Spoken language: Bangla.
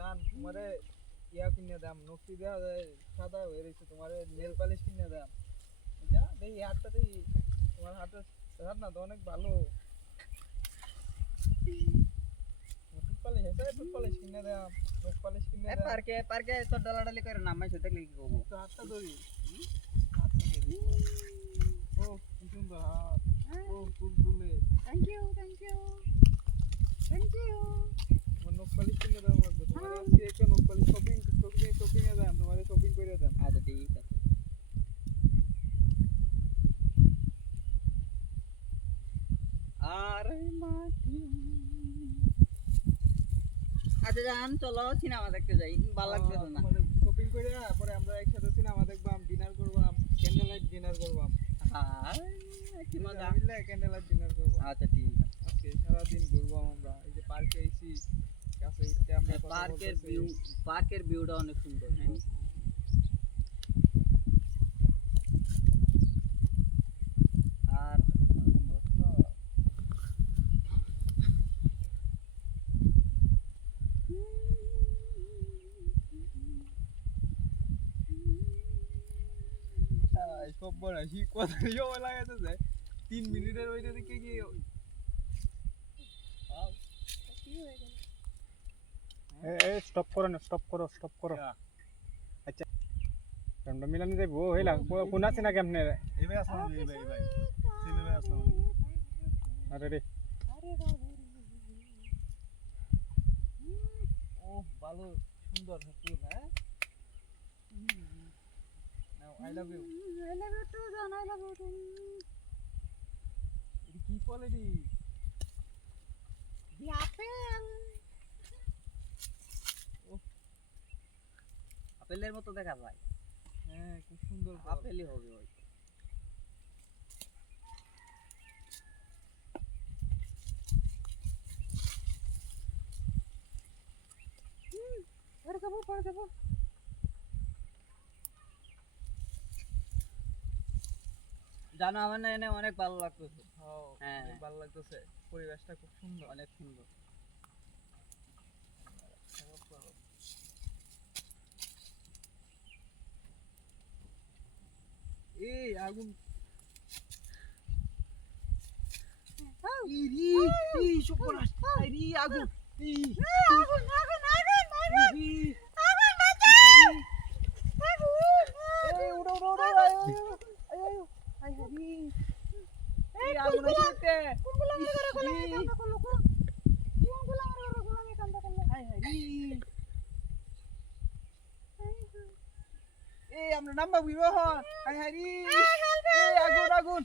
জান তোমারে ইয়া কিনে দাম নকশি দেওয়া যায় সাদা হয়ে রয়েছে তোমারে নেল পালিশ কিনে দাম যা দেখি হাতটা দেখি তোমার হাতের হাত না তো অনেক ভালো টুথ পালিশ আছে টুথ পালিশ কিনে দাম নখ পালিশ কিনে দাম পার্কে তো ডালাডালি করে নামাইছে দেখলে কি করবো তো হাতটা ধরি হাতটা ধরি ও কি সুন্দর হাত ও ফুল ফুলে থ্যাংক ইউ তোমার নখ পালিশ কিনে দাম লাগবে তোমার আজকে একটা নখ পালিশ শপিং এ দাম তোমারে শপিং করে দাম আচ্ছা ঠিক আছে আরে মাটি আচ্ছা জান চলো সিনেমা দেখতে যাই ভালো লাগবে তো না শপিং করে পরে আমরা একসাথে সিনেমা দেখবাম ডিনার করবাম ক্যান্ডেল লাইট ডিনার করবাম হ্যাঁ কি মজা মিলে ক্যান্ডেল লাইট ডিনার করব আচ্ছা ঠিক আছে আজকে সারা দিন ঘুরবাম আমরা এই যে পার্কে আইছি কাছে উঠতে আমরা পার্কের ভিউটা অনেক সুন্দর হ্যাঁ আর সব বড় হি কথা সময় লাগাইতেছে 3 মিনিটের ওইটা দেখে কি স্টপ করো আচ্ছা আমরা মিলানি যাইব হইলা কোন আছে না কেমনে এই ভাই আসসালামু আলাইকুম এই ভাই সিনে ভাই আসসালামু আলাইকুম আরে রে ও ভালো সুন্দর ফুল হ্যাঁ now I love you too জান আই লাভ ইউ এটা কি ফল এডি আপেলের মতো দেখা যায় হ্যাঁ খুব সুন্দর ফল। আপেলই হবে ওই পরে যাবো জানো আমার না এনে অনেক ভালো লাগতেছে হ্যাঁ অনেক ভালো লাগতেছে পরিবেশটা খুব সুন্দর অনেক সুন্দর এই আগুন এই সুপরাস এই আগুন এই আমরা নাম্বার বিবাহ হাই হাই রে আগুন